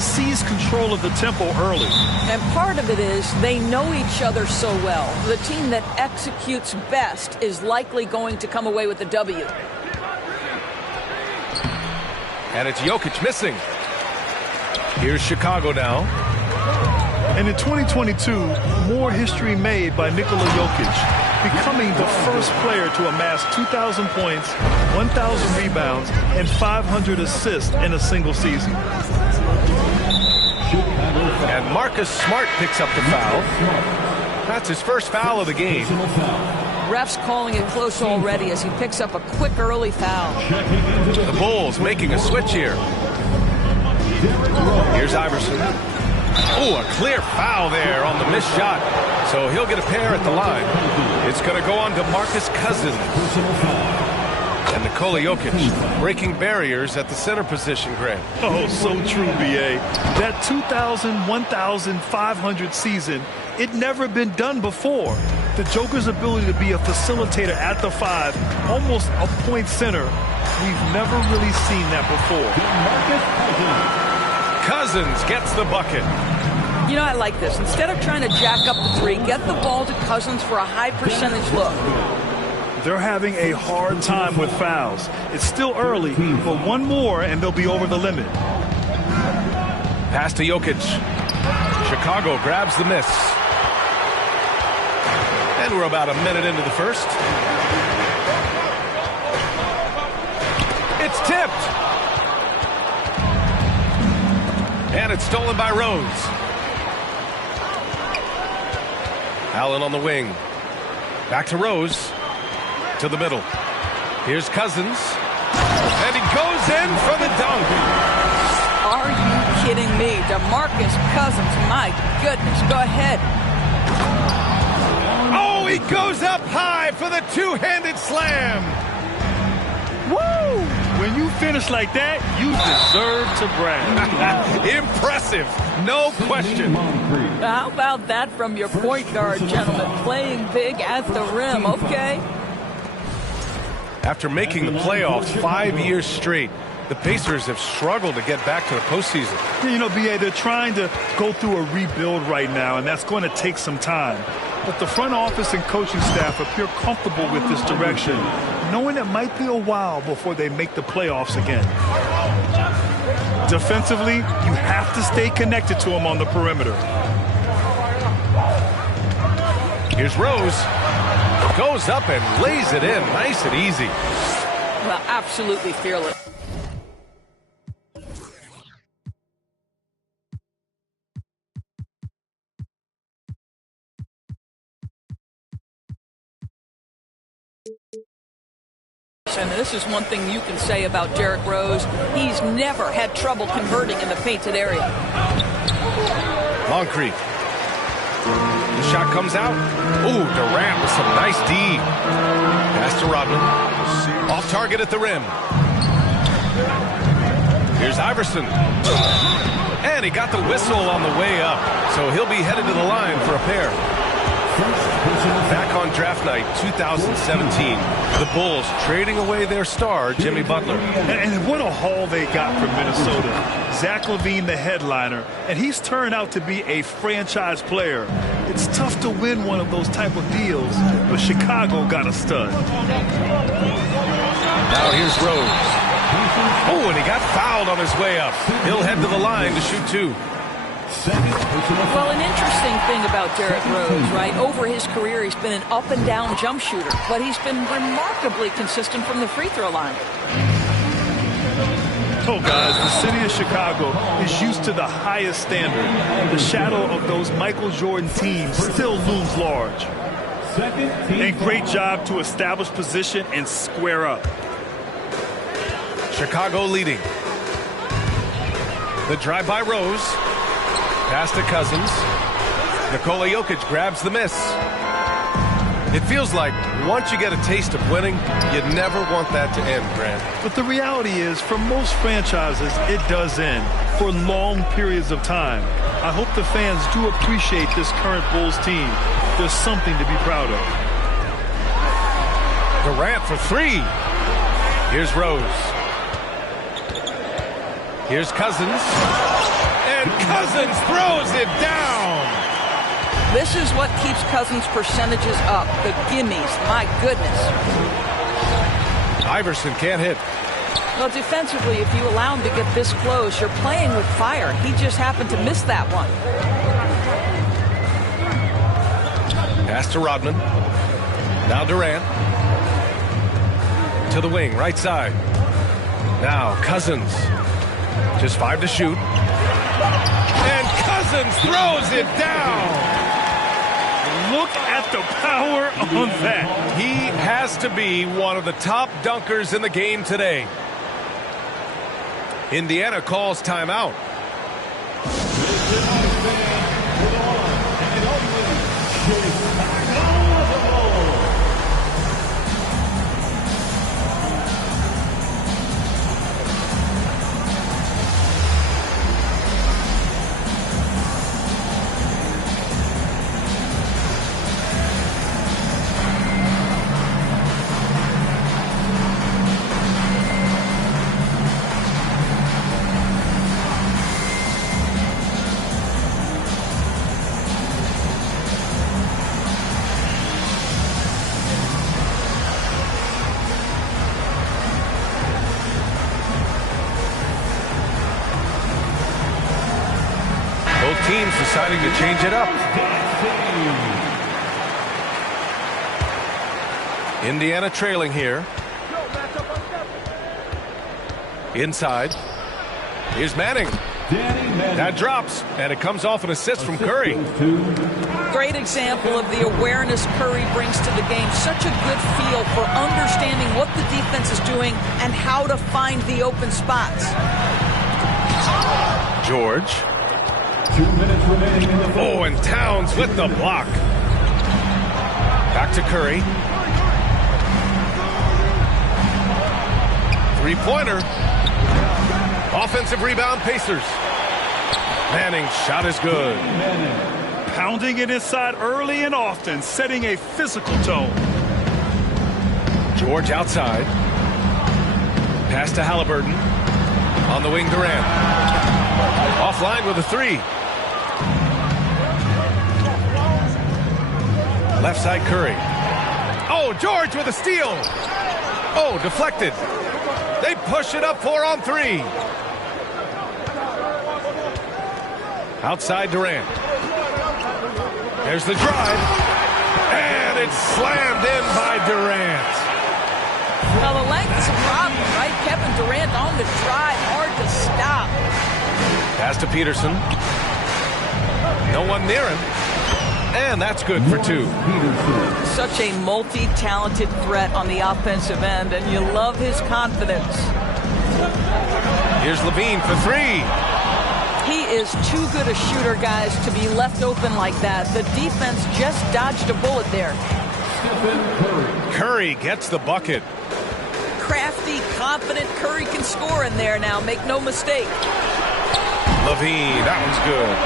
Seize control of the tempo early. And part of it is they know each other so well. The team that executes best is likely going to come away with the W. And it's Jokic missing. Here's Chicago now. And in 2022, more history made by Nikola Jokic, becoming the first player to amass 2,000 points, 1,000 rebounds, and 500 assists in a single season. And Marcus Smart picks up the foul. That's his first foul of the game. Refs calling it close already as he picks up a quick early foul. The Bulls making a switch here. Here's Iverson. Oh, a clear foul there on the missed shot. So he'll get a pair at the line. It's going to go on to Marcus Cousins. And Nikola Jokic breaking barriers at the center position, Grant. Oh, so true, B.A. That 2,000, 1,500 season, it never been done before. The Joker's ability to be a facilitator at the 5, almost a point center, we've never really seen that before. Cousins gets the bucket. You know, I like this. Instead of trying to jack up the 3, get the ball to Cousins for a high percentage look. They're having a hard time with fouls. It's still early, but one more and they'll be over the limit. Pass to Jokic. Chicago grabs the miss. And we're about a minute into the first. It's tipped. And it's stolen by Rose. Allen on the wing. Back to Rose. To the middle. Here's Cousins. And he goes in for the dunk. Are you kidding me? DeMarcus Cousins, my goodness. Go ahead. Oh, he goes up high for the two-handed slam. Woo! When you finish like that, you deserve to brag. Impressive, no question. How about that from your point guard, gentlemen? Playing big at the rim, okay? After making the playoffs 5 years straight, the Pacers have struggled to get back to the postseason. You know, B.A., they're trying to go through a rebuild right now, and that's going to take some time. But the front office and coaching staff appear comfortable with this direction, knowing it might be a while before they make the playoffs again. Defensively, you have to stay connected to them on the perimeter. Here's Rose. Goes up and lays it in nice and easy. Well, absolutely fearless. And this is one thing you can say about Derrick Rose. He's never had trouble converting in the painted area. Moncrief. The shot comes out. Ooh, Durant with some nice D. Pass to Rodman. Off target at the rim. Here's Iverson. And he got the whistle on the way up. So he'll be headed to the line for a pair. Back on draft night 2017, the Bulls trading away their star, Jimmy Butler. And what a haul they got from Minnesota. Zach LaVine, the headliner, and he's turned out to be a franchise player. It's tough to win one of those type of deals, but Chicago got a stud. Now here's Rose. Oh, and he got fouled on his way up. He'll head to the line to shoot 2. Well, an interesting thing about Derrick Rose, right? Over his career, he's been an up-and-down jump shooter, but he's been remarkably consistent from the free throw line. Oh, guys, the city of Chicago is used to the highest standard. The shadow of those Michael Jordan teams still looms large. And great job to establish position and square up. Chicago leading. The drive by Rose. Pass to Cousins. Nikola Jokic grabs the miss. It feels like once you get a taste of winning, you never want that to end, Grant. But the reality is, for most franchises, it does end for long periods of time. I hope the fans do appreciate this current Bulls team. There's something to be proud of. Durant for 3. Here's Rose. Here's Cousins. Cousins throws it down. This is what keeps Cousins' percentages up. The gimmies. My goodness. Iverson can't hit. Well, defensively, if you allow him to get this close, you're playing with fire. He just happened to miss that one. Pass to Rodman. Now Durant. To the wing, right side. Now Cousins. Just 5 to shoot. And Cousins throws it down. Look at the power on that. He has to be one of the top dunkers in the game today. Indiana calls timeout. Teams deciding to change it up. Indiana trailing here. Inside. Here's Manning. That drops, and it comes off an assist from Curry. Great example of the awareness Curry brings to the game. Such a good feel for understanding what the defense is doing and how to find the open spots. George. 2 minutes remaining in the fourth. Oh, and Towns with the block. Back to Curry. Three-pointer. Offensive rebound, Pacers. Manning's shot is good. Pounding it inside early and often, setting a physical tone. George outside. Pass to Halliburton. On the wing, Durant. Offline with a three. Left side, Curry. Oh, George with a steal. Oh, deflected. They push it up 4-on-3. Outside, Durant. There's the drive. And it's slammed in by Durant. Well, the length is a problem, right? Kevin Durant on the drive. Hard to stop. Pass to Peterson. No one near him. And that's good for two. Such a multi-talented threat on the offensive end, and you love his confidence. Here's Levine for three. He is too good a shooter, guys, to be left open like that. The defense just dodged a bullet there. Curry gets the bucket. Crafty, confident Curry can score in there now. Make no mistake. Levine, that one's good.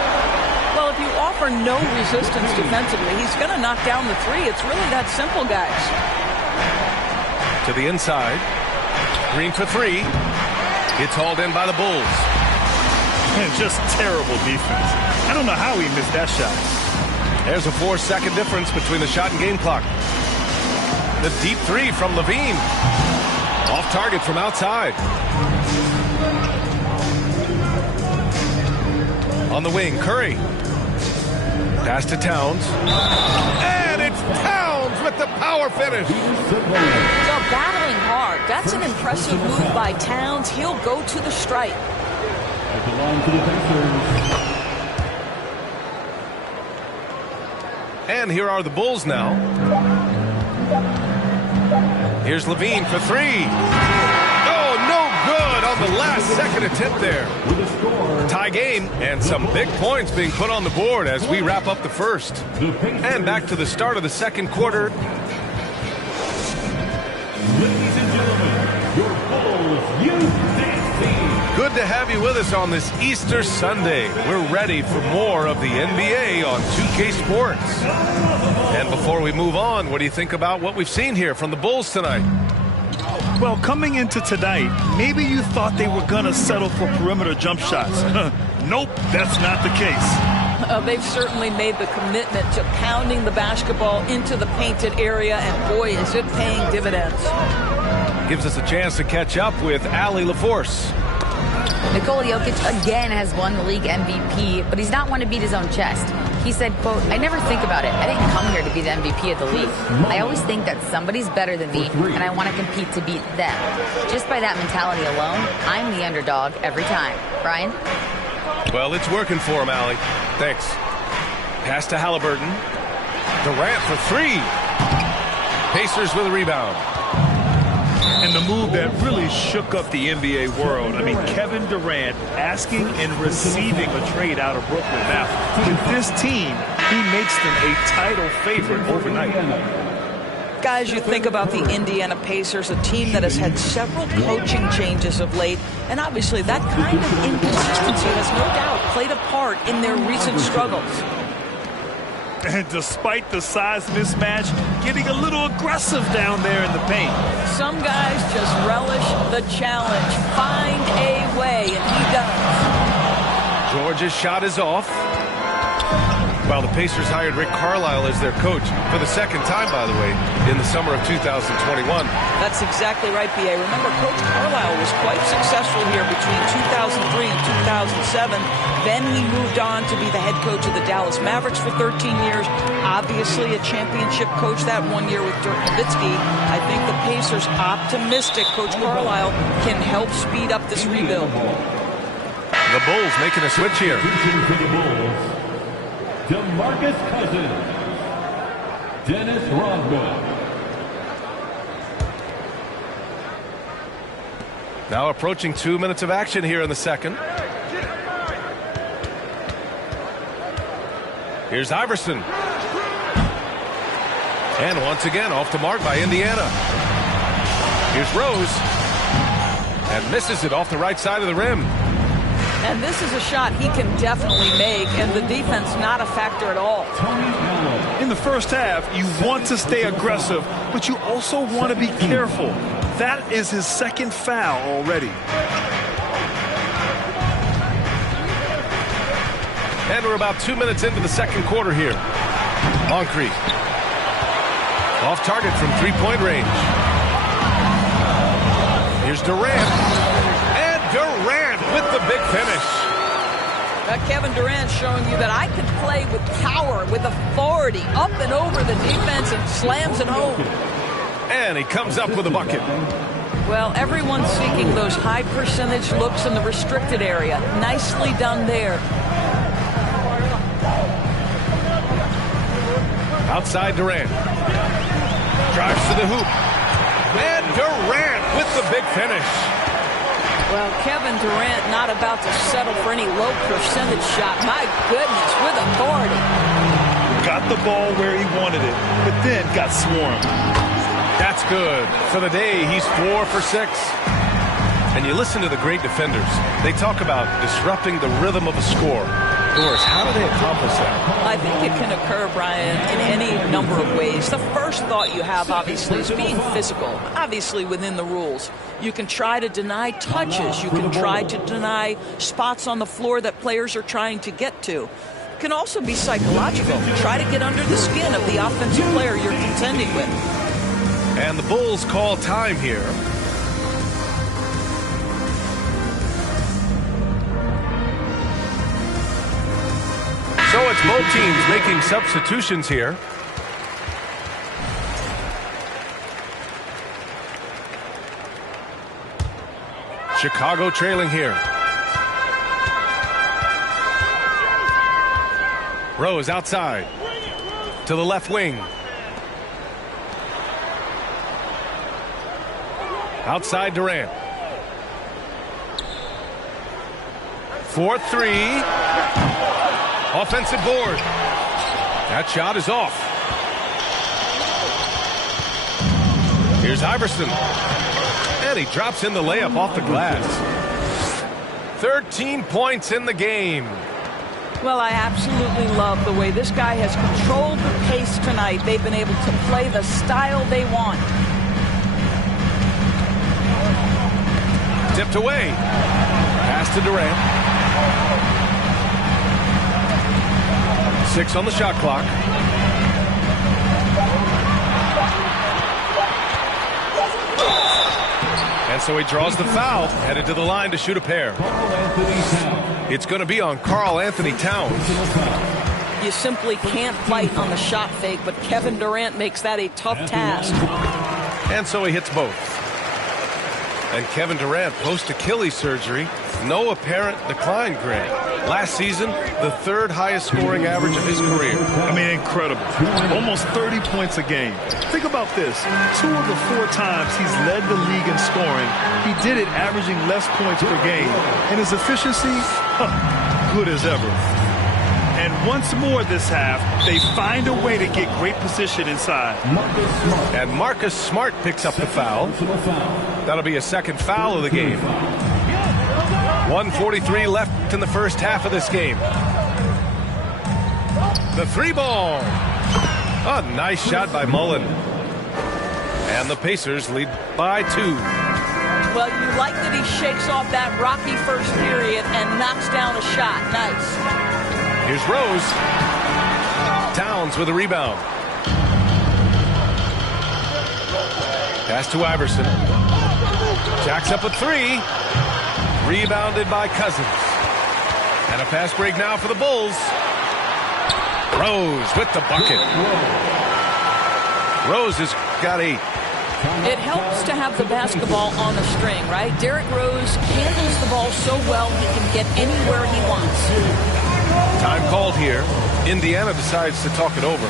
Well, if you offer no resistance defensively, he's going to knock down the three. It's really that simple, guys. To the inside. Green for three. It's hauled in by the Bulls. And just terrible defense. I don't know how he missed that shot. There's a 4-second difference between the shot and game clock. The deep three from Levine. Off target from outside. On the wing, Curry. Pass to Towns. And it's Towns with the power finish. So battling hard. That's an impressive move by Towns. He'll go to the stripe. And here are the Bulls now. Here's Levine for three. Oh, no good on the last second attempt there. Tie game and some big points being put on the board as we wrap up the first. And back to the start of the second quarter. Ladies and gentlemen, your Bulls Youth Dance Team. Good to have you with us on this Easter Sunday. We're ready for more of the NBA on 2K Sports. And before we move on, what do you think about what we've seen here from the Bulls tonight? Well, coming into tonight, maybe you thought they were going to settle for perimeter jump shots. Nope, that's not the case. They've certainly made the commitment to pounding the basketball into the painted area, and boy, is it paying dividends. Gives us a chance to catch up with Allie LaForce. Nikola Jokic again has won the league MVP, but he's not one to beat his own chest. He said, quote, "I never think about it. I didn't come here to be the MVP of the league. I always think that somebody's better than me, and I want to compete to beat them. Just by that mentality alone, I'm the underdog every time." Brian? Well, it's working for him, Allie. Thanks. Pass to Halliburton. Durant for three. Pacers with a rebound. And the move that really shook up the NBA world. I mean, Kevin Durant asking and receiving a trade out of Brooklyn. Now, with this team, he makes them a title favorite overnight. Guys, you think about the Indiana Pacers, a team that has had several coaching changes of late, and obviously that kind of inconsistency has no doubt played a part in their recent struggles. And despite the size mismatch, getting a little aggressive down there in the paint. Some guys just relish the challenge. Find a way, and he does. George's shot is off. While the Pacers hired Rick Carlisle as their coach for the second time, by the way, in the summer of 2021. That's exactly right, B.A. Remember, Coach Carlisle was quite successful here between 2003 and 2007. Then he moved on to be the head coach of the Dallas Mavericks for 13 years. Obviously a championship coach that 1 year with Dirk Nowitzki. I think the Pacers optimistic Coach Carlisle can help speed up this rebuild. The Bulls making a switch here. DeMarcus Cousins, Dennis Rodman. Now approaching 2 minutes of action here in the second. Here's Iverson. And once again off the mark by Indiana. Here's Rose. And misses it off the right side of the rim. And this is a shot he can definitely make, and the defense not a factor at all. In the first half, you want to stay aggressive, but you also want to be careful. That is his second foul already. And we're about 2 minutes into the second quarter here. Moncrief. Off target from three-point range. Here's Durant. Durant with the big finish. Kevin Durant showing you that I can play with power, with authority, up and over the defense and slams it home. And he comes up with a bucket. Well, everyone's seeking those high percentage looks in the restricted area. Nicely done there. Outside Durant. Drives to the hoop. And Durant with the big finish. Well, Kevin Durant not about to settle for any low percentage shot. My goodness, with authority. Got the ball where he wanted it, but then got swarmed. That's good. For the day, he's 4 for 6. And you listen to the great defenders. They talk about disrupting the rhythm of a score. Doris, how do they accomplish that? I think it can occur, Brian, in any number of ways. The first thought you have, obviously, is being physical, obviously within the rules. You can try to deny touches. You can try to deny spots on the floor that players are trying to get to. It can also be psychological. Try to get under the skin of the offensive player you're contending with. And the Bulls call time here. So it's both teams making substitutions here. Chicago trailing here. Rose outside. To the left wing. Outside Durant. 4-3. Offensive board. That shot is off. Here's Iverson. And he drops in the layup off the glass. 13 points in the game. Well, I absolutely love the way this guy has controlled the pace tonight. They've been able to play the style they want. Tipped away. Pass to Durant. 6 on the shot clock. And so he draws the foul, headed to the line to shoot a pair. It's going to be on Karl Anthony Towns. You simply can't fight on the shot fake, but Kevin Durant makes that a tough task. And so he hits both. And Kevin Durant, post-Achilles surgery, no apparent decline, Grant. Last season, the 3rd highest scoring average of his career. I mean, incredible. Almost 30 points a game. Think about this. 2 of the 4 times he's led the league in scoring, he did it averaging less points per game. And his efficiency, good as ever. And once more this half, they find a way to get great position inside. And Marcus Smart picks up the foul. That'll be a 2nd foul of the game. 1:43 left in the first half of this game. The 3-ball. A nice shot by Mullen. And the Pacers lead by 2. Well, you like that he shakes off that rocky first period and knocks down a shot. Nice. Here's Rose. Towns with a rebound. Pass to Iverson. Jacks up a 3. Rebounded by Cousins. And a fast break now for the Bulls. Rose with the bucket. Rose has got 8. It helps to have the basketball on the string, right? Derrick Rose handles the ball so well he can get anywhere he wants. Time called here. Indiana decides to talk it over.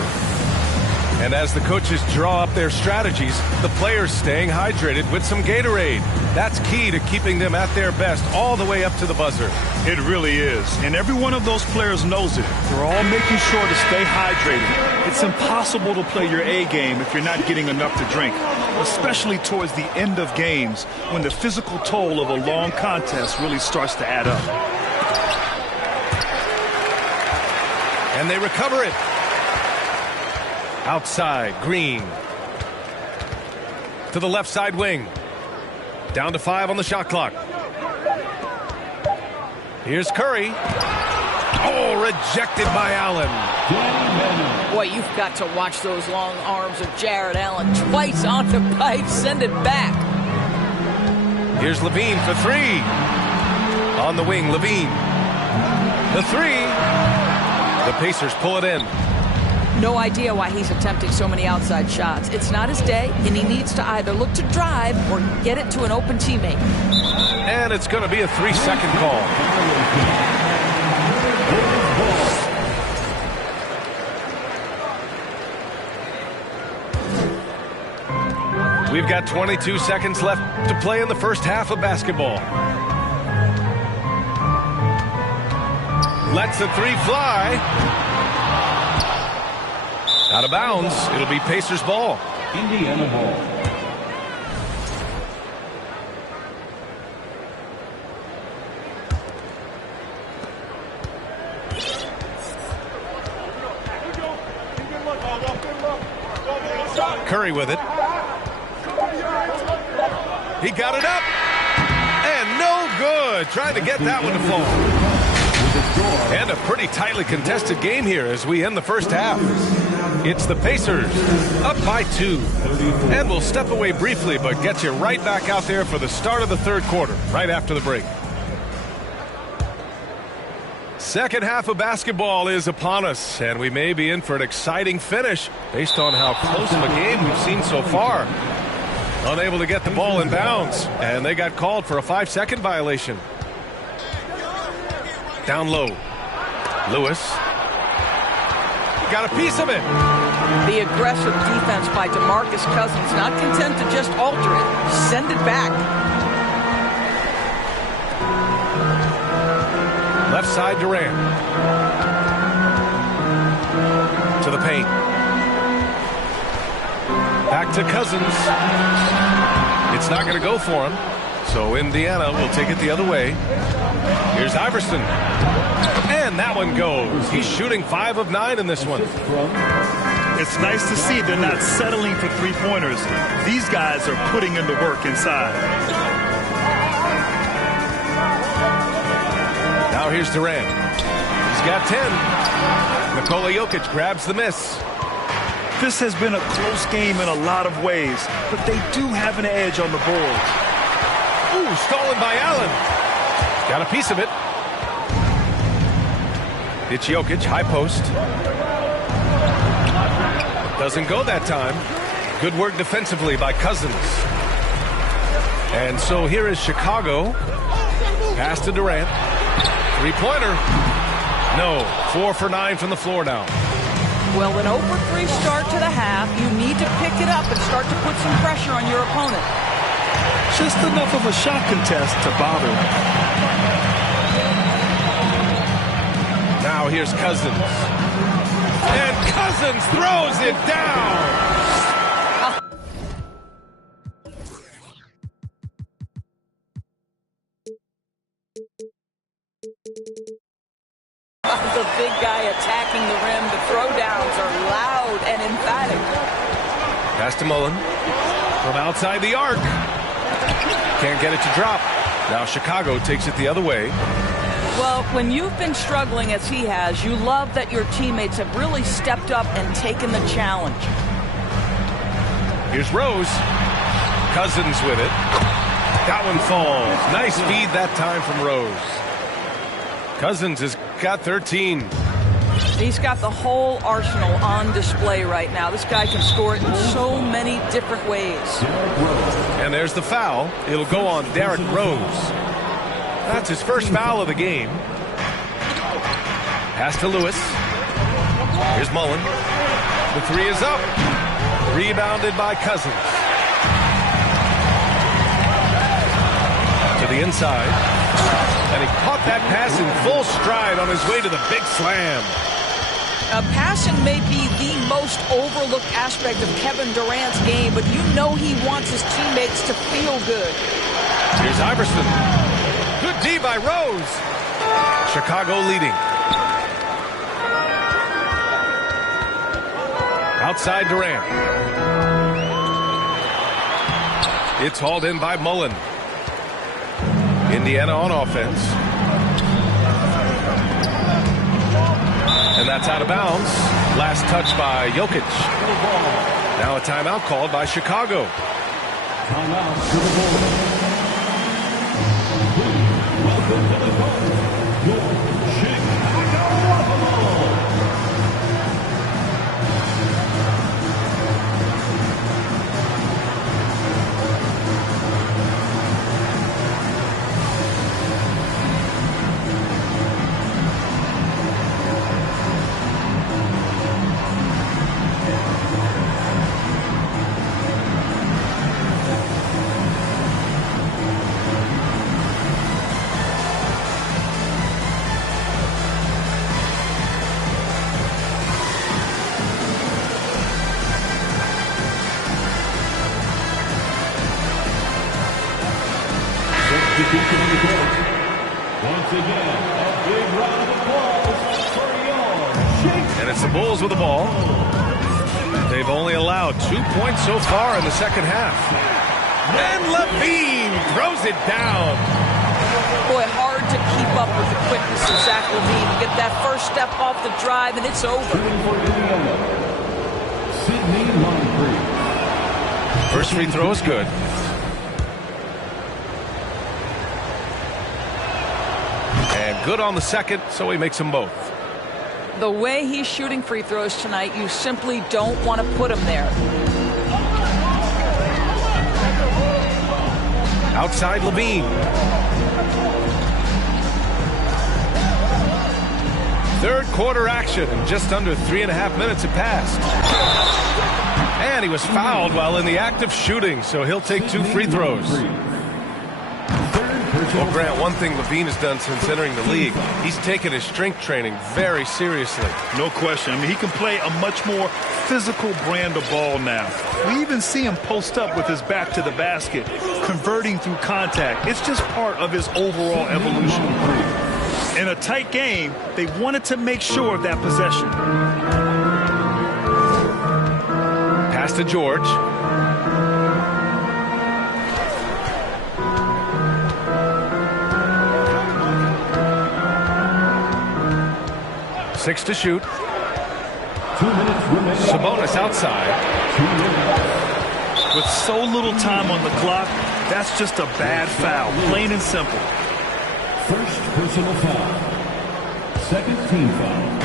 And as the coaches draw up their strategies, the players staying hydrated with some Gatorade. That's key to keeping them at their best all the way up to the buzzer. It really is. And every one of those players knows it. They're all making sure to stay hydrated. It's impossible to play your A game if you're not getting enough to drink, especially towards the end of games when the physical toll of a long contest really starts to add up. And they recover it. Outside, Green. To the left side wing. Down to 5 on the shot clock. Here's Curry. Oh, rejected by Allen. Boy, you've got to watch those long arms of Jared Allen. Twice on the pipe, send it back. Here's Levine for 3. On the wing, Levine. The 3. The Pacers pull it in. No idea why he's attempting so many outside shots. It's not his day, and he needs to either look to drive or get it to an open teammate. And it's going to be a 3-second call. We've got 22 seconds left to play in the first half of basketball. Lets the 3 fly. Out of bounds. It'll be Pacers ball. Indiana ball. Curry with it. He got it up. And no good. Trying to get that one to fall. And a pretty tightly contested game here as we end the first half. It's the Pacers up by 2. And we'll step away briefly, but get you right back out there for the start of the third quarter, right after the break. Second half of basketball is upon us, and we may be in for an exciting finish based on how close of a game we've seen so far. Unable to get the ball in bounds, and they got called for a 5-second violation. Down low. Lewis. Got a piece of it. The aggressive defense by DeMarcus Cousins, not content to just alter it. Send it back. Left side Durant. To the paint. Back to Cousins. It's not going to go for him. So Indiana will take it the other way. Here's Iverson. And that one goes. He's shooting 5 of 9 in this one. It's nice to see they're not settling for three-pointers. These guys are putting in the work inside. Now here's Durant. He's got 10. Nikola Jokic grabs the miss. This has been a close game in a lot of ways, but they do have an edge on the board. Ooh, stolen by Allen. Got a piece of it. It's Jokic, high post. Doesn't go that time. Good work defensively by Cousins. And so here is Chicago. Pass to Durant. Three-pointer. No. 4 for 9 from the floor now. Well, an 0 for 3 start to the half. You need to pick it up and start to put some pressure on your opponent. Just enough of a shot contest to bother. Now here's Cousins. And Cousins throws it down. The big guy attacking the rim. The throwdowns are loud and emphatic. Pass to Mullen. From outside the arc. Can't get it to drop. Now Chicago takes it the other way. Well, when you've been struggling as he has, you love that your teammates have really stepped up and taken the challenge. Here's Rose. Cousins with it. That one falls. Nice feed that time from Rose. Cousins has got 13. He's got the whole arsenal on display right now. This guy can score it in so many different ways. And there's the foul. It'll go on Derrick Rose. That's his first foul of the game. Pass to Lewis. Here's Mullen. The three is up. Rebounded by Cousins. To the inside. And he caught that pass in full stride on his way to the big slam. Passing may be the most overlooked aspect of Kevin Durant's game, but you know he wants his teammates to feel good. Here's Iverson. Good D by Rose. Chicago leading. Outside Durant. It's hauled in by Mullen. Indiana on offense. And that's out of bounds. Last touch by Jokic. Now a timeout called by Chicago. Timeout to the board. Welcome to the court, your Chicago Bulls. Once again, a big round of applause for your And it's the Bulls with the ball. They've only allowed 2 points so far in the second half. And Levine throws it down. Boy, hard to keep up with the quickness of Zach Levine. Get that first step off the drive, and it's over. Sidney Moncrief. First free throw is good. And good on the second, so he makes them both. The way he's shooting free throws tonight, you simply don't want to put him there. Outside Levine. Third quarter action, and just under 3.5 minutes have passed. And he was fouled while in the act of shooting, so he'll take 2 free throws. Well, Grant, one thing Levine has done since entering the league, he's taken his strength training very seriously. No question. I mean, he can play a much more physical brand of ball now. We even see him post up with his back to the basket, converting through contact. It's just part of his overall evolution. In a tight game, they wanted to make sure of that possession. Pass to George. Six to shoot. 2 minutes remaining. Sabonis outside. 2 minutes. With so little time on the clock, that's just a bad foul, plain and simple. First personal foul. Second team foul.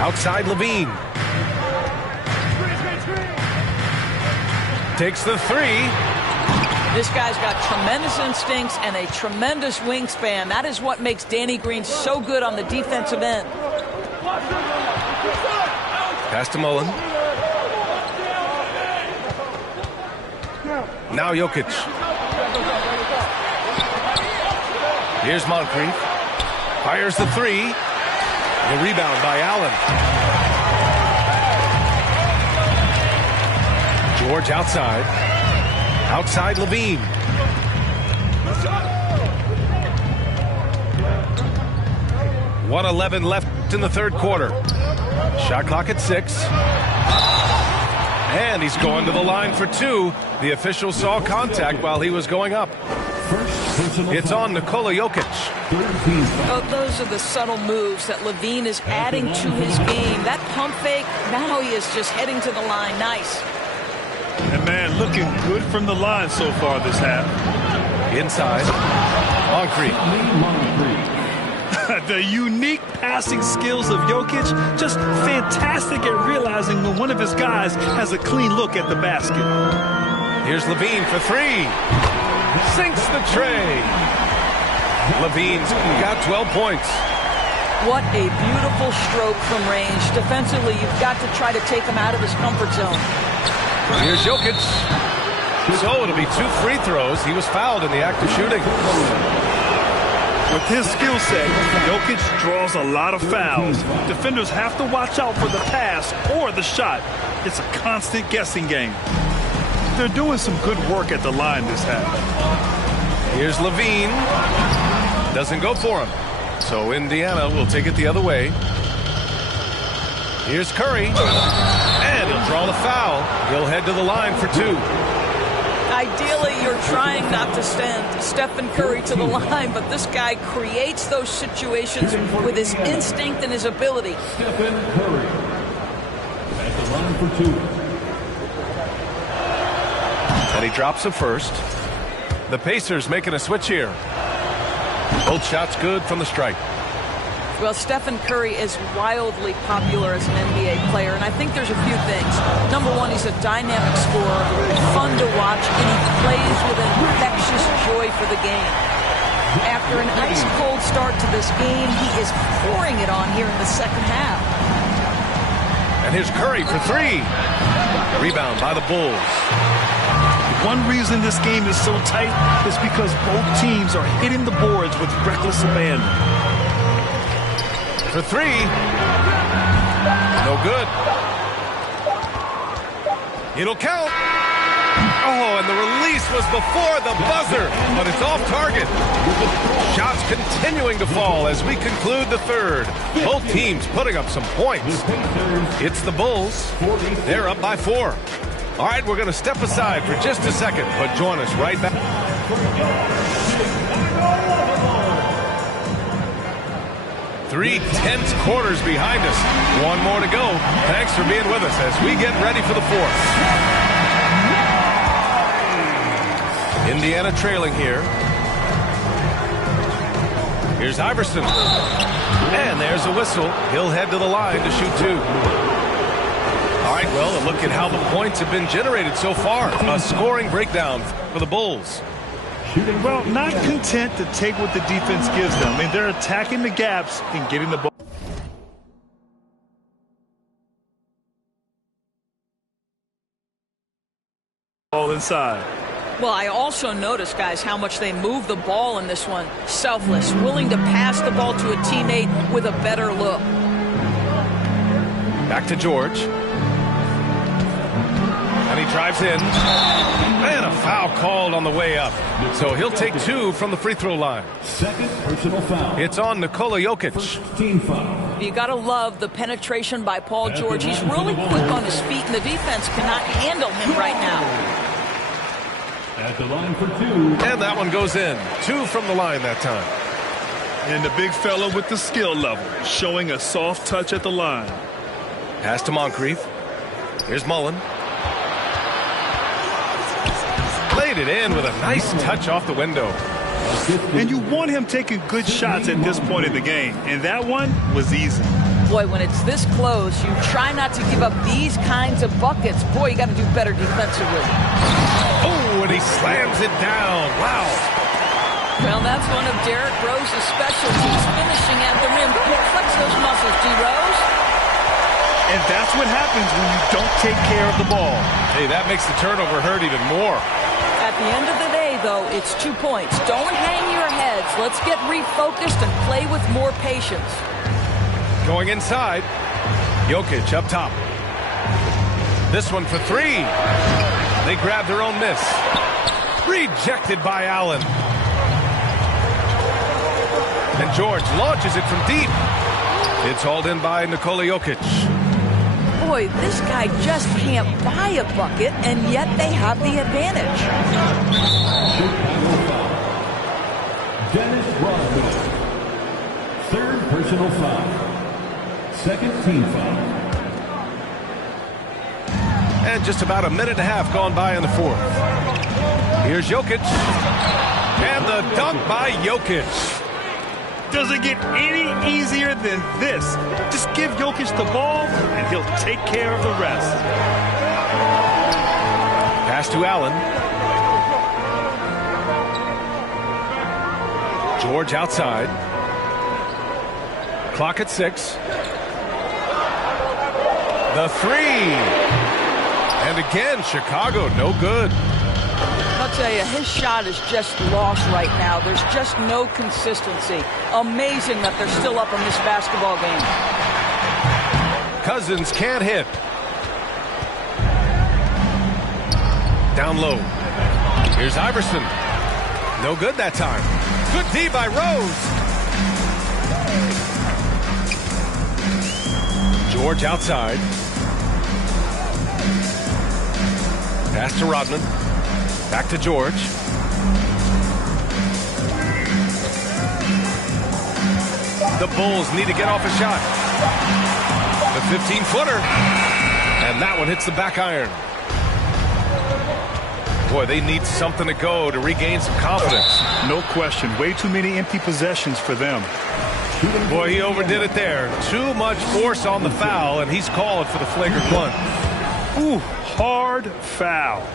Outside Levine. Takes the three. This guy's got tremendous instincts and a tremendous wingspan. That is what makes Danny Green so good on the defensive end. Pass to Mullen. Now Jokic. Here's Moncrief. Fires the three. The rebound by Allen. George outside. Outside Levine. .111 left in the third quarter. Shot clock at 6. And he's going to the line for 2. The official saw contact while he was going up. It's on Nikola Jokic. Oh, those are the subtle moves that Levine is adding to his game. That pump fake, now he is just heading to the line. Nice. And man, looking good from the line so far this half. Inside. Moncrief. The unique passing skills of Jokic, just fantastic at realizing when one of his guys has a clean look at the basket. Here's Levine for 3. Sinks the tray. Levine's got 12 points. What a beautiful stroke from range. Defensively, you've got to try to take him out of his comfort zone. Here's Jokic. So it'll be 2 free throws. He was fouled in the act of shooting. With his skill set, Jokic draws a lot of fouls. Defenders have to watch out for the pass or the shot. It's a constant guessing game. They're doing some good work at the line this half. Here's Levine. Doesn't go for him. So Indiana will take it the other way. Here's Curry. And he'll draw the foul. He'll head to the line for 2. Ideally, you're trying not to send Stephen Curry to the line, but this guy creates those situations with his instinct and his ability. Stephen Curry at the line for 2. And he drops it first. The Pacers making a switch here. Both shots good from the strike. Well, Stephen Curry is wildly popular as an NBA player, and I think there's a few things. Number one, he's a dynamic scorer, fun to watch, and he plays with an infectious joy for the game. After an ice-cold start to this game, he is pouring it on here in the second half. And here's Curry for 3. Rebound by the Bulls. One reason this game is so tight is because both teams are hitting the boards with reckless abandon. For 3. No good. It'll count. Oh, and the release was before the buzzer, but it's off target. Shots continuing to fall as we conclude the third. Both teams putting up some points. It's the Bulls. They're up by 4. All right, we're going to step aside for just a second, but join us right back. 3 tense quarters behind us. One more to go. Thanks for being with us as we get ready for the 4th. Indiana trailing here. Here's Iverson. And there's a whistle. He'll head to the line to shoot 2. All right, well, a look at how the points have been generated so far. A scoring breakdown for the Bulls. Well, not content to take what the defense gives them. I mean, they're attacking the gaps and getting the ball inside. Well, I also noticed, guys, how much they move the ball in this one. Selfless, willing to pass the ball to a teammate with a better look. Back to George. And he drives in. And a foul called on the way up. So he'll take 2 from the free throw line. Second personal foul. It's on Nikola Jokic. Team foul. You got to love the penetration by Paul George. He's really quick on his feet, and the defense cannot handle him right now. At the line for 2. And that one goes in. 2 from the line that time. And the big fella with the skill level, showing a soft touch at the line. Pass to Moncrief. Here's Mullen. Laid it in with a nice touch off the window. And you want him taking good shots at this point in the game. And that one was easy. Boy, when it's this close, you try not to give up these kinds of buckets. Boy, you got to do better defensively. Oh, and he slams it down. Wow. Well, that's one of Derrick Rose's specialties, finishing at the rim. Flex those muscles, D. Rose. And that's what happens when you don't take care of the ball. Hey, that makes the turnover hurt even more. At the end of the day, though, it's 2 points. Don't hang your heads. Let's get refocused and play with more patience. Going inside. Jokic up top. This one for three. They grab their own miss. Rejected by Allen. And George launches it from deep. It's hauled in by Nikola Jokic. Boy, this guy just can't buy a bucket, and yet they have the advantage. Dennis Rodman. Third personal foul. Second team foul. And just about a minute and a half gone by in the fourth. Here's Jokic. And the dunk by Jokic. Does it get any easier than this? Just give Jokic the ball, and he'll take care of the rest. Pass to Allen. George outside. Clock at 6. The three. And again, Chicago, no good. I'll tell you, his shot is just lost right now. There's just no consistency. Amazing that they're still up in this basketball game. Cousins can't hit. Down low. Here's Iverson. No good that time. Good D by Rose. George outside. Pass to Rodman. Back to George. The Bulls need to get off a shot. The 15-footer. And that one hits the back iron. Boy, they need something to go to regain some confidence. No question. Way too many empty possessions for them. Boy, he overdid it there. Too much force on the foul, and he's called for the flagrant one. Ooh, hard foul.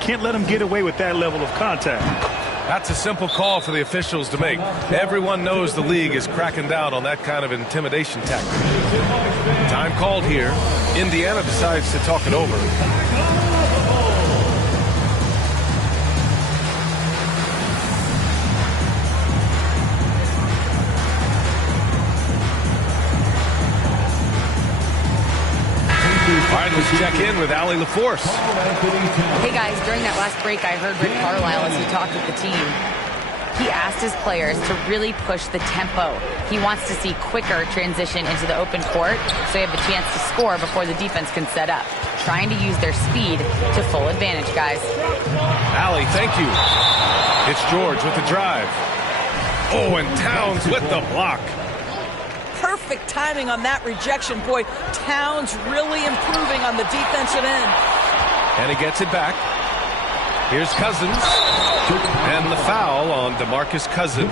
Can't let him get away with that level of contact. That's a simple call for the officials to make. Everyone knows the league is cracking down on that kind of intimidation tactic. Time called here. Indiana decides to talk it over. All right, let's check in with Allie LaForce. Hey guys, during that last break, I heard Rick Carlisle as he talked with the team. He asked his players to really push the tempo. He wants to see quicker transition into the open court so they have a chance to score before the defense can set up. Trying to use their speed to full advantage, guys. Allie, thank you. It's George with the drive. Oh, and Towns with the block. Perfect timing on that rejection. Boy, Towns really improving on the defensive end. And he gets it back. Here's Cousins. And the foul on DeMarcus Cousins.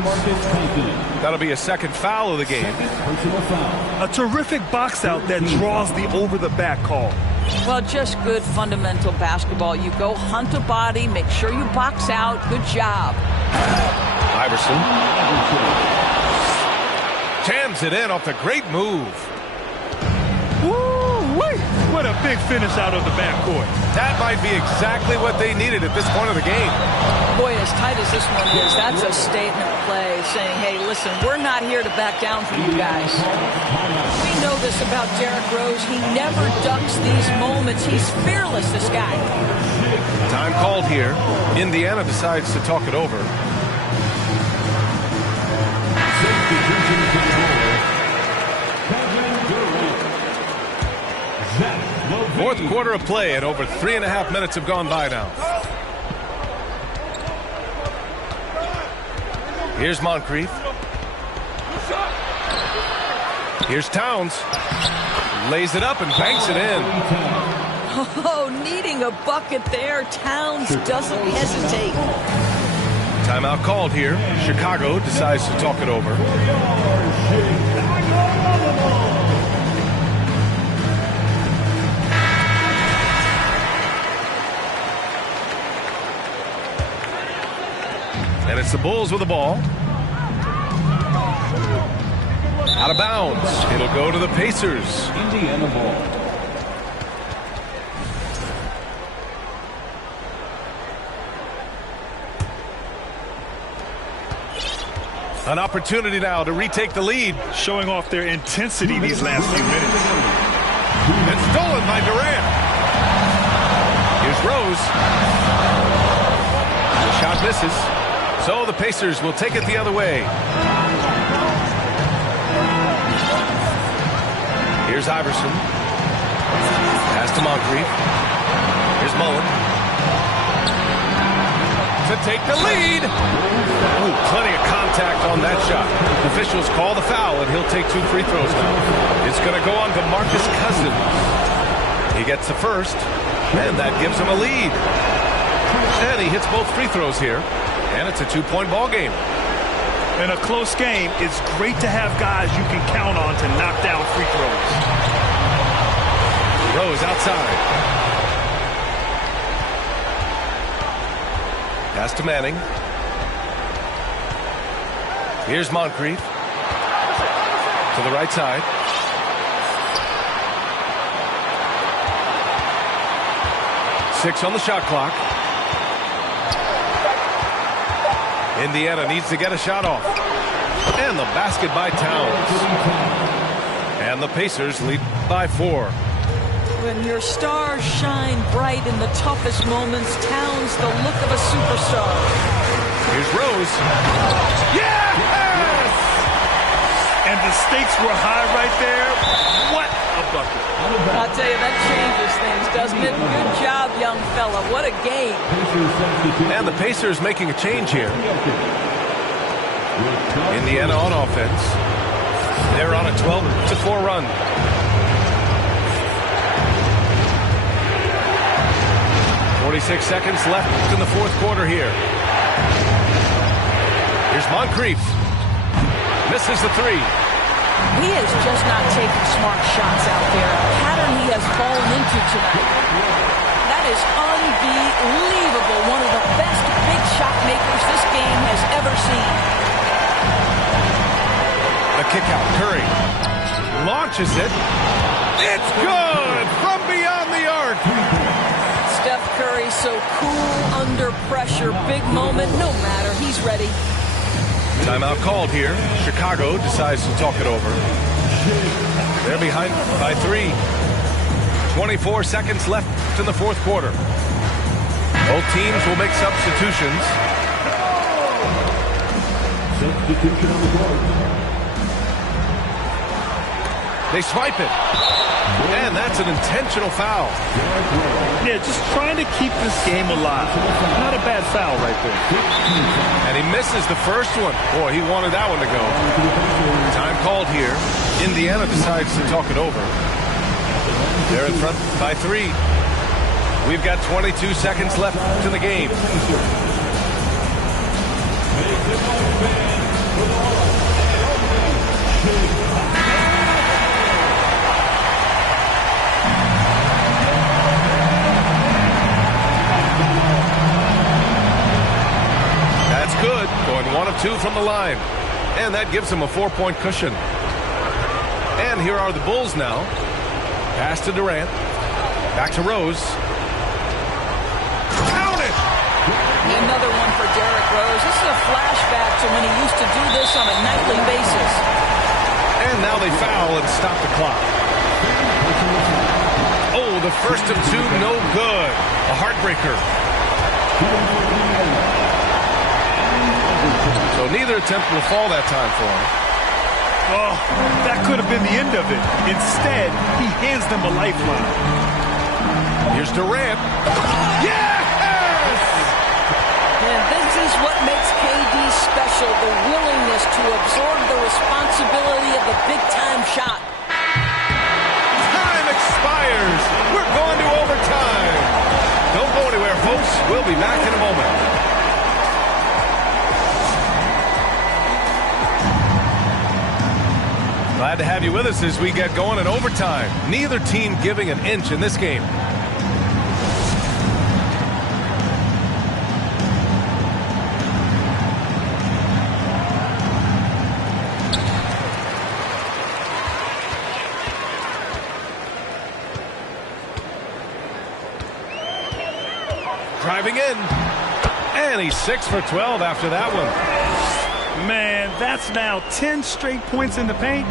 That'll be a second foul of the game. A terrific box out that draws the over-the-back call. Well, just good fundamental basketball. You go hunt a body, make sure you box out. Good job. Iverson. Jams it in off the great move. Woo-wee! What a big finish out of the backcourt. That might be exactly what they needed at this point of the game. Boy, as tight as this one is, that's a statement play saying, hey, listen, we're not here to back down from you guys. We know this about Derrick Rose. He never ducks these moments. He's fearless, this guy. Time called here. Indiana decides to talk it over. Fourth quarter of play, and over 3.5 minutes have gone by now. Here's Moncrief. Here's Towns. Lays it up and banks it in. Oh, needing a bucket there. Towns doesn't hesitate. Timeout called here. Chicago decides to talk it over. And it's the Bulls with the ball. Out of bounds. It'll go to the Pacers. Indiana ball. An opportunity now to retake the lead. Showing off their intensity these last few minutes. It's stolen by Durant. Here's Rose. The shot misses. So the Pacers will take it the other way. Here's Iverson. Pass to Moncrief. Here's Mullen. To take the lead. Ooh, plenty of contact on that shot. Officials call the foul, and he'll take 2 free throws now. It's going to go on to Marcus Cousins. He gets the first, and that gives him a lead. And he hits both free throws here, and it's a 2-point ball game. In a close game, it's great to have guys you can count on to knock down free throws. Rose outside. Pass to Manning. Here's Moncrief. To the right side. Six on the shot clock. Indiana needs to get a shot off. And the basket by Towns. And the Pacers lead by 4. When your stars shine bright in the toughest moments, Towns the look of a superstar. Here's Rose. Yes! And the stakes were high right there. What a bucket. I'll tell you, that changes things, doesn't it? Good job, young fella. What a game. And the Pacers making a change here. Indiana on offense. They're on a 12-4 run. 46 seconds left in the fourth quarter here. Here's Moncrief. Misses the 3. He is just not taking smart shots out there. A pattern he has fallen into tonight. That is unbelievable. One of the best big shot makers this game has ever seen. The kick out. Curry launches it. It's good from beyond the arc. Steph Curry so cool under pressure. Big moment, no matter. He's ready. Timeout called here. Chicago decides to talk it over. They're behind by 3. 24 seconds left in the fourth quarter. Both teams will make substitutions. Substitution on the court. They swipe it. And that's an intentional foul. Yeah, just trying to keep this game alive. Not a bad foul right there. And he misses the first one. Boy, he wanted that one to go. Time called here. Indiana decides to talk it over. They're in front by 3. We've got 22 seconds left in the game. That's good. Going 1 of 2 from the line. And that gives him a 4-point cushion. And here are the Bulls now. Pass to Durant. Back to Rose. Count it! Another one for Derrick Rose. This is a flashback to when he used to do this on a nightly basis. And now they foul and stop the clock. Oh, the first of 2, no good. A heartbreaker. So neither attempt will fall that time for him. Oh, that could have been the end of it. Instead, he hands them a lifeline. Here's Durant. Yes! And this is what makes KD special, the willingness to absorb the responsibility of the big-time shot. Time expires. We're going to overtime. Don't go anywhere, folks. We'll be back in a moment. Glad to have you with us as we get going in overtime. Neither team giving an inch in this game. Driving in. And he's 6 for 12 after that one. Man, that's now 10 straight points in the paint.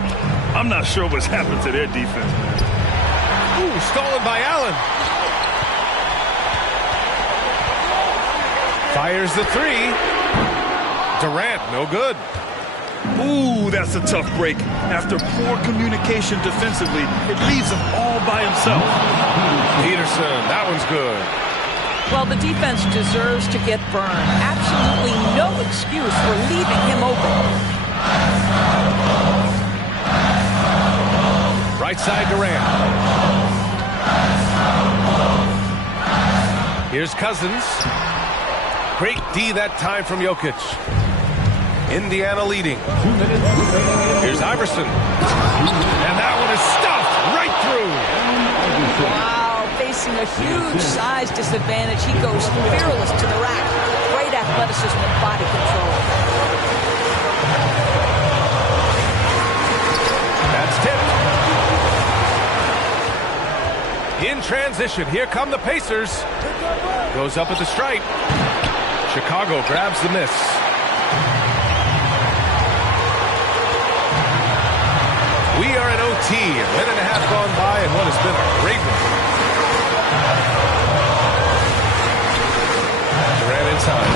I'm not sure what's happened to their defense, man. Ooh, stolen by Allen. Fires the three. Durant, no good. Ooh, that's a tough break. After poor communication defensively, it leaves him all by himself. Peterson, that one's good. Well, the defense deserves to get burned. Absolutely no excuse for leaving him open. Right side Durant. Here's Cousins. Great D that time from Jokic. Indiana leading. Here's Iverson. And that one is stuffed right through. Wow. Facing a huge size disadvantage, he goes fearless to the rack. Great athleticism and body control. That's tipped. In transition, here come the Pacers. Goes up at the stripe. Chicago grabs the miss. We are in OT, a minute and a half gone by, and what has been a great one. Durant inside.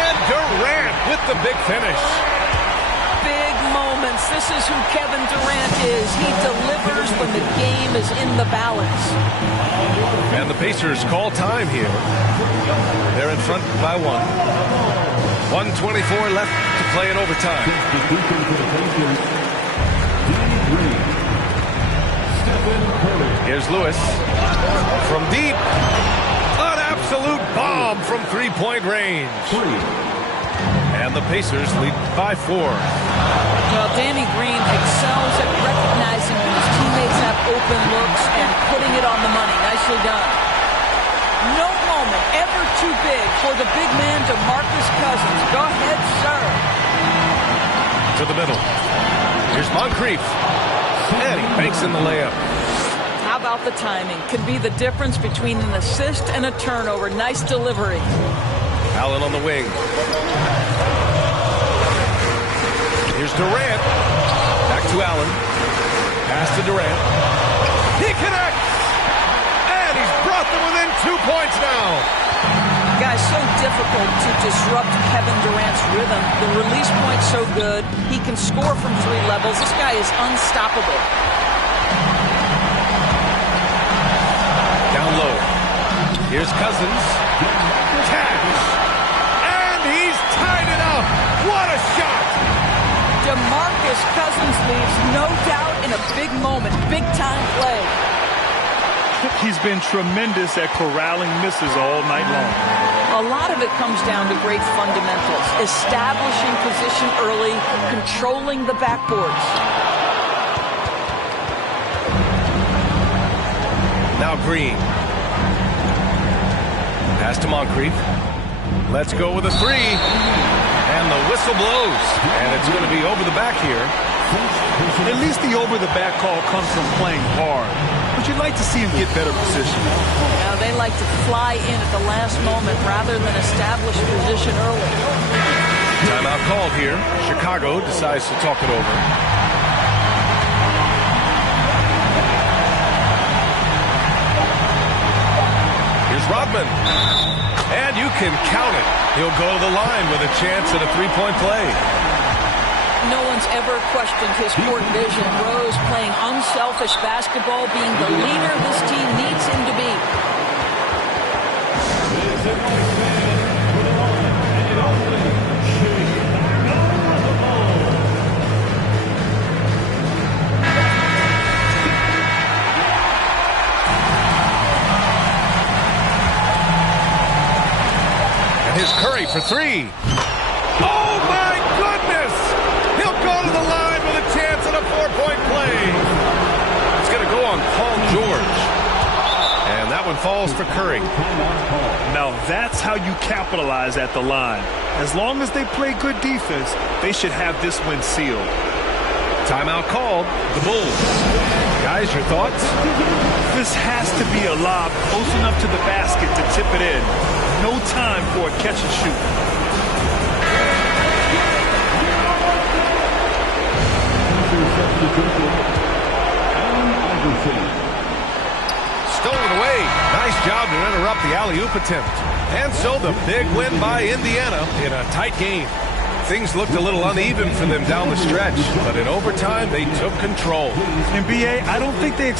And Durant with the big finish. Big moments. This is who Kevin Durant is. He delivers when the game is in the balance. And the Pacers call time here. They're in front by 1:24 left to play in overtime. Here's Lewis from deep. An absolute bomb from three-point range. And the Pacers lead by 4. Well, Danny Green excels at recognizing when his teammates have open looks and putting it on the money. Nicely done. No moment ever too big for the big man, DeMarcus Cousins. Go ahead, sir. To the middle. Here's Moncrief. And he banks in the layup. How about the timing? Could be the difference between an assist and a turnover. Nice delivery. Allen on the wing. Here's Durant. Back to Allen. Pass to Durant. He connects! And he's brought them within 2 points now. Guys, so difficult to disrupt Kevin Durant's rhythm. The release point's so good. He can score from 3 levels. This guy is unstoppable. Down low. Here's Cousins. Catch. And he's tied it up. What a shot. DeMarcus Cousins leaves no doubt in a big moment. Big time play. He's been tremendous at corralling misses all night long. A lot of it comes down to great fundamentals. Establishing position early, controlling the backboards. Now Green. Pass to Moncrief. Let's go with a 3. And the whistle blows. And it's going to be over the back here. At least the over-the-back call comes from playing hard. But you'd like to see him get better position. Now they like to fly in at the last moment rather than establish position early. Timeout called here. Chicago decides to talk it over. Here's Rodman. And you can count it. He'll go to the line with a chance at a 3-point play. No one's ever questioned his court vision. Rose playing unselfish basketball, being the leader this team needs him to be. for three. Oh, my goodness! He'll go to the line with a chance at a 4-point play. It's going to go on Paul George. And that one falls for Curry. Now, that's how you capitalize at the line. As long as they play good defense, they should have this win sealed. Timeout called. The Bulls. Guys, your thoughts? This has to be a lob close enough to the basket to tip it in. No time for a catch and shoot. Stolen away. Nice job to interrupt the alley-oop attempt. And so the big win by Indiana in a tight game. Things looked a little uneven for them down the stretch, but in overtime they took control. And BA, I don't think they